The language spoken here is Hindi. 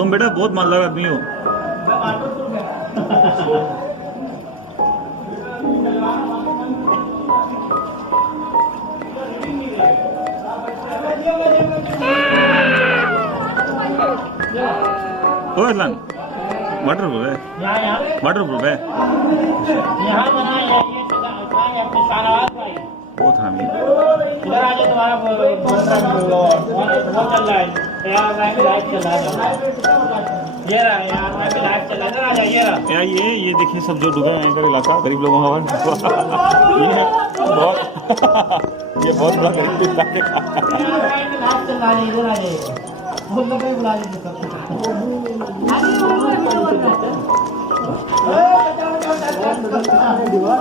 तुम बेटा बहुत मालदार आदमी हो। ओ इरलान वाटर प्रूफ है, वाटर प्रूफ है। बहुत हामी इधर आ जाओ, तुम्हारा वो चल रहा है यार, मैं भी लाइव चला रहा हूं। ये रहा यार, मैं भी लाइव चला रहा हूं। ये रहा यार, ये देखिए सब जो डूबे हैं इधर इलाका गरीब लोगों का। ये बहुत ये बहुत बड़ा गरीब इलाका है। लाइव चला रहे, इधर आ जाइए, हम लोग भी बुला लेंगे सबको। दीवार